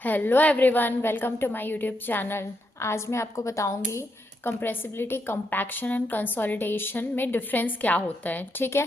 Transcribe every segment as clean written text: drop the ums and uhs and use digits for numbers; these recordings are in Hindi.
Hello everyone, welcome to my YouTube channel. आज मैं आपको बताऊंगी कंप्रेसिबिलिटी, कंपैक्शन एंड कंसोलिडेशन में डिफरेंस क्या होता है। ठीक है।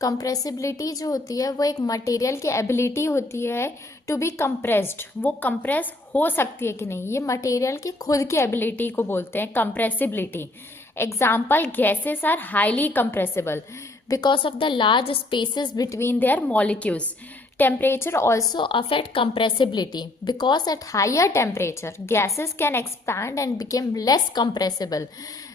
कंप्रेसिबिलिटी जो होती है वो एक मटेरियल की एबिलिटी होती है टू बी कंप्रेस्ड। वो कंप्रेस हो सकती है कि नहीं, ये मटेरियल की खुद की एबिलिटी को बोलते हैं compressibility. Example, gases are highly compressible because of the large spaces between their molecules. Temperature also affect compressibility because at higher temperature gases can expand and become less compressible.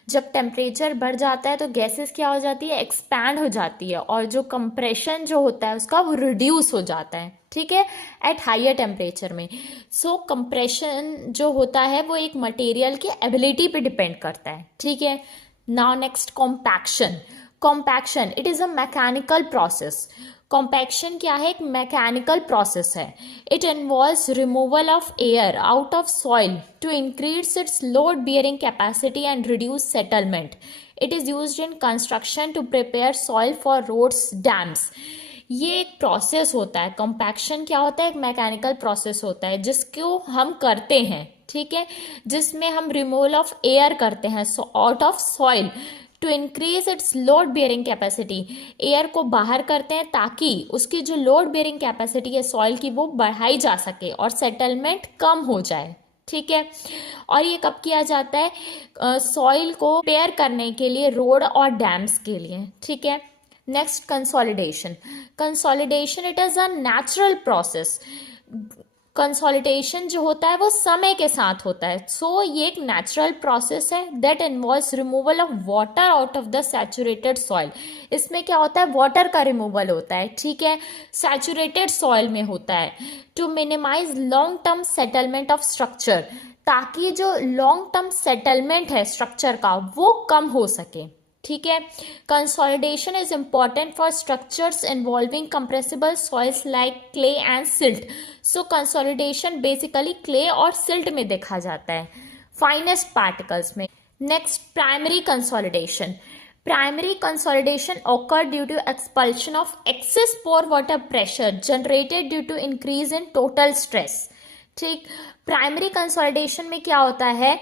जब टेम्परेचर बढ़ जाता है तो गैसेस क्या हो जाती है, एक्सपैंड हो जाती है, और जो कंप्रेशन जो होता है उसका वो रिड्यूस हो जाता है। ठीक है, एट हायर टेम्परेचर में। सो कंप्रेशन जो होता है वो एक मटेरियल की एबिलिटी पे डिपेंड करता है। ठीक है। Now next, compaction. Compaction it is a mechanical process. Compaction क्या है, एक मैकेनिकल प्रोसेस है. It involves removal of air out of soil to increase its load bearing capacity and reduce settlement. It is used in construction to prepare soil for roads, dams. ये एक प्रोसेस होता है. कॉम्पैक्शन क्या होता है, एक मैकेनिकल प्रोसेस होता है जिसको हम करते हैं. ठीक है, जिसमें हम रिमूवल ऑफ एयर करते हैं out of soil to increase its load bearing capacity. Air को बाहर करते हैं ताकि उसकी जो लोड बियरिंग कैपेसिटी है सॉइल की वो बढ़ाई जा सके और सेटलमेंट कम हो जाए. ठीक है, और ये कब किया जाता है, सॉइल को पेयर करने के लिए, रोड और डैम्स के लिए. ठीक है. Next, consolidation. Consolidation it is a natural process. Consolidation जो होता है वो समय के साथ होता है. सो ये एक नेचुरल प्रोसेस है that involves removal of water out of the saturated soil. इसमें क्या होता है, वाटर का रिमूवल होता है. ठीक है, सैचुरेटेड सॉइल में होता है to minimize long term settlement of structure, ताकि जो लॉन्ग टर्म सेटलमेंट है स्ट्रक्चर का वो कम हो सके. ठीक है. Consolidation is important for structures involving compressible soils like clay and silt. So consolidation basically clay और सिल्ट में देखा जाता है, फाइनेस्ट पार्टिकल्स में. Next, primary consolidation. Primary consolidation occurred due to expulsion of excess pore water pressure generated due to increase in total stress. ठीक. प्राइमरी कंसोलिडेशन में क्या होता है,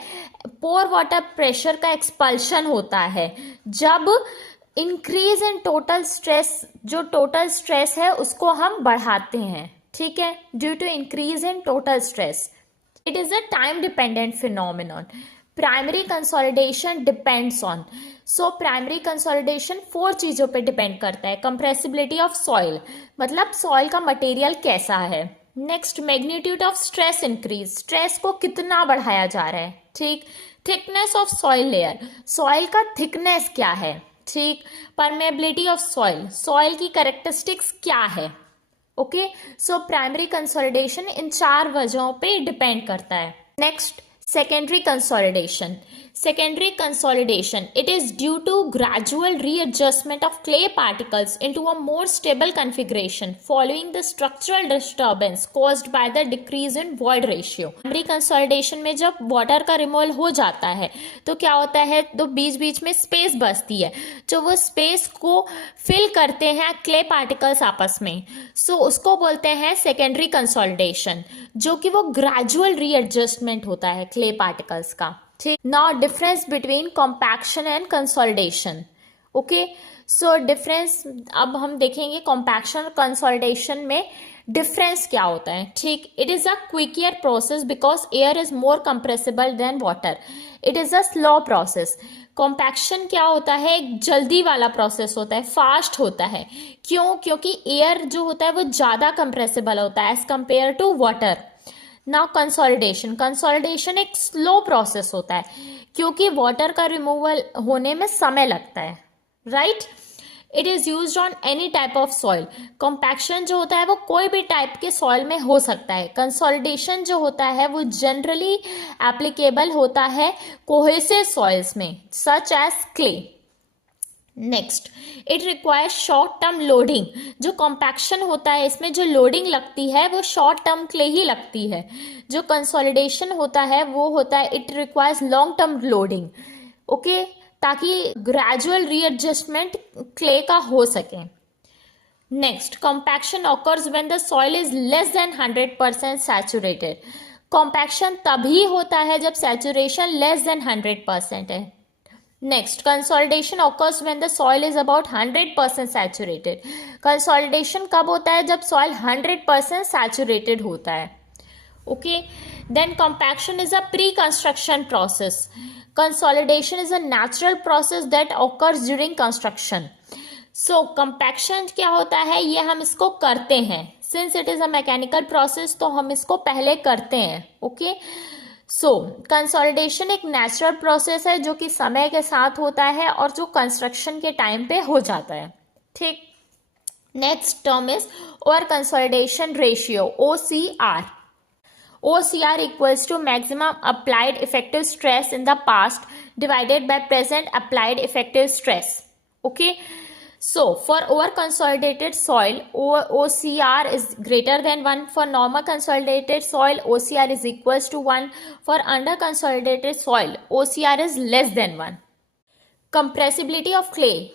पोर वाटर प्रेशर का एक्सपल्शन होता है जब इंक्रीज इन टोटल स्ट्रेस, जो टोटल स्ट्रेस है उसको हम बढ़ाते हैं. ठीक है, due to increase in total stress. It is a time dependent phenomenon. Primary consolidation depends on. So primary consolidation 4 चीजों पे डिपेंड करता है. कंप्रेसिबिलिटी ऑफ सॉइल, मतलब सॉइल का मटेरियल कैसा है. Next, magnitude of stress increase, stress को कितना बढ़ाया जा रहा है. ठीक. Thickness of soil layer, soil का थिकनेस क्या है. ठीक. परमेबिलिटी ऑफ सॉइल, सॉइल की कैरेक्टरिस्टिक्स क्या है. ओके. सो प्राइमरी कंसोलिडेशन इन 4 वजहों पे डिपेंड करता है. Next, secondary consolidation. Secondary consolidation, it is due to gradual readjustment of clay particles into a more stable configuration following the structural disturbance caused by the decrease in void ratio. Primary consolidation में जब water का रिमूवल हो जाता है तो क्या होता है, तो बीच बीच में स्पेस बचती है, जो वो स्पेस को फिल करते हैं क्ले पार्टिकल्स आपस में. सो उसको बोलते हैं सेकेंडरी कंसोलिडेशन, जो कि वो ग्रेजुअल रीएडजस्टमेंट होता है क्ले पार्टिकल्स का. ठीक. Now difference between compaction and consolidation. Okay. So difference अब हम देखेंगे कॉम्पैक्शन और कंसोलिडेशन में डिफरेंस क्या होता है. ठीक. It is a quicker process because air is more compressible than water. It is a slow process. Compaction क्या होता है, एक जल्दी वाला प्रोसेस होता है, फास्ट होता है. क्यों, क्योंकि एयर जो होता है वो ज़्यादा कंप्रेसिबल होता है as compare to water. Now consolidation. Consolidation एक स्लो प्रोसेस होता है क्योंकि वाटर का रिमूवल होने में समय लगता है. Right. It is used on any type of soil. Compaction जो होता है वो कोई भी टाइप के सॉइल में हो सकता है. कंसोलिडेशन जो होता है वो जनरली एप्लीकेबल होता है कोहेसिव सॉइल्स में such as clay. Next, it requires short term loading. जो कॉम्पैक्शन होता है इसमें जो लोडिंग लगती है वो शॉर्ट टर्म के लिए ही लगती है. जो कंसोलिडेशन होता है वो होता है it requires long term loading. Okay, ताकि ग्रेजुअल रीएडजस्टमेंट क्ले का हो सके. Next, compaction occurs when the soil is less than 100% saturated. Compaction तभी होता है जब सैचुरेशन लेस देन 100% है। Next, consolidation occurs when the soil is about 100% saturated. Consolidation कब होता है? जब सॉइल 100% सैचुरेटेड होता है। Okay, then compaction is a pre construction process. Consolidation is a natural process that occurs during construction. So compaction क्या होता है? ये हम इसको करते हैं, since it is a mechanical process तो हम इसको पहले करते हैं। ओके, सो कंसोलिडेशन एक नेचुरल प्रोसेस है जो कि समय के साथ होता है और जो कंस्ट्रक्शन के टाइम पे हो जाता है। ठीक, next term is over consolidation ratio, OCR. OCR equals to maximum applied effective stress in the past divided by present applied effective stress. Okay, so for over consolidated soil, OCR is greater than 1. For normal consolidated soil, OCR is equals to 1. For under consolidated soil, OCR is less than 1. Compressibility of clay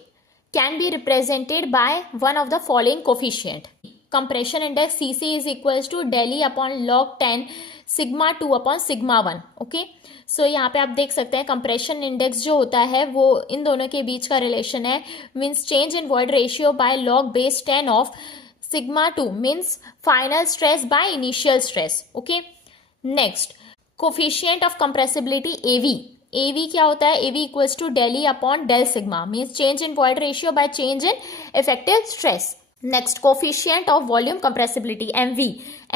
can be represented by one of the following coefficient. Compression index CC is equals to del E upon log 10 sigma 2 upon sigma 1. Okay, सो यहाँ पे आप देख सकते हैं कंप्रेशन इंडेक्स जो होता है वो इन दोनों के बीच का रिलेशन है, means change in void ratio by log base 10 of sigma 2 means final stress by initial stress. Okay, next, coefficient of compressibility AV. AV क्या होता है? AV equals to del E upon del sigma means change in void ratio by change in effective stress. Next, coefficient of volume compressibility MV.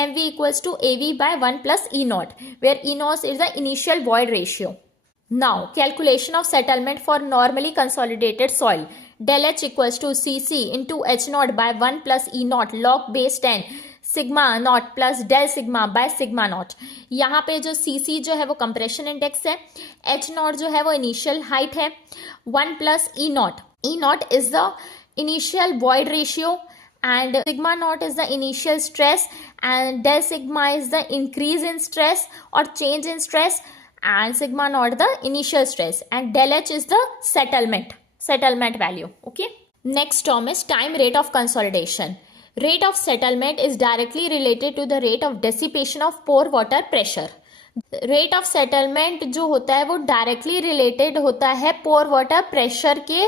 MV equals to AV by 1 plus E naught, where E naught is the initial void ratio. Now, calculation of settlement for normally consolidated soil. Del H equals to CC into H naught by 1 plus E naught log base 10 sigma naught plus del sigma by sigma naught. यहाँ पे जो CC जो है वो compression index है, H naught जो है वो initial height है, 1 plus E naught. E naught is the initial void ratio and sigma naught is the initial stress and del sigma is the increase in stress or change in stress and sigma naught the initial stress and del H is the settlement value. Okay, next term is time rate of consolidation. Rate of settlement is directly related to the rate of dissipation of pore water pressure. Rate of settlement जो होता है वो डायरेक्टली रिलेटेड होता है पोर वाटर प्रेशर के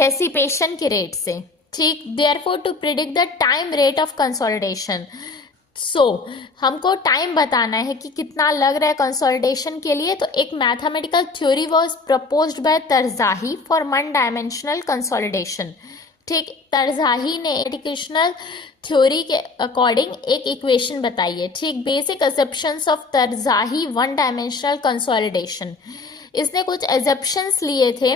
डेसिपेशन के रेट से। ठीक, therefore to predict the time rate of consolidation, so हमको टाइम बताना है कि कितना लग रहा है कंसोलिडेशन के लिए, तो एक mathematical theory was proposed by Terzaghi for one dimensional consolidation. ठीक, तरजाही ने एडिकेशनल थ्योरी के अकॉर्डिंग एक इक्वेशन बताई है। ठीक, basic assumptions of Terzaghi one dimensional consolidation, इसने कुछ एजप्शंस लिए थे।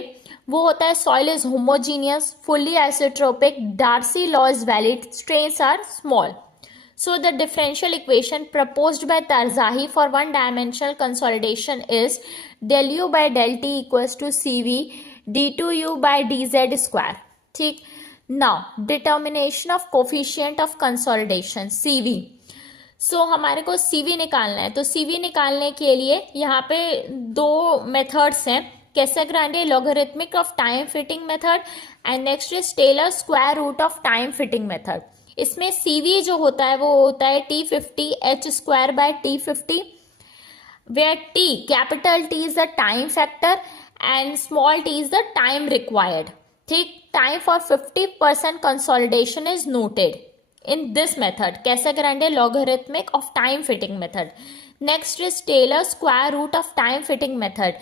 वो होता है soil is homogeneous, fully isotropic, Darcy law is valid, strains are small. So the differential equation proposed by Tarzahi for one dimensional consolidation is del u by del t equals to cv d2u by dz square. ठीक, now determination of coefficient of consolidation cv. सो हमारे को CV निकालना है, तो CV निकालने के लिए यहाँ पे दो मेथड्स हैं, Casagrande logarithmic of time fitting method and next is Taylor square root of time fitting method. इसमें CV जो होता है वो होता है T50 H square by T50 where T capital T is the time factor and small t is the time required. ठीक, time for 50% consolidation is noted in this method, Casagrande logarithmic of time fitting method. Next is Taylor square root of time fitting method.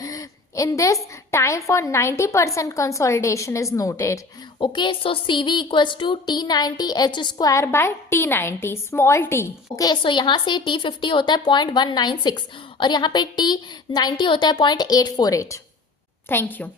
In this, time for 90% consolidation is noted. Okay, so CV equals to T90 H square by T90 small t. Okay, so यहाँ से T50 होता है 0.196 और यहाँ पे T90 होता है 0.848. Thank you.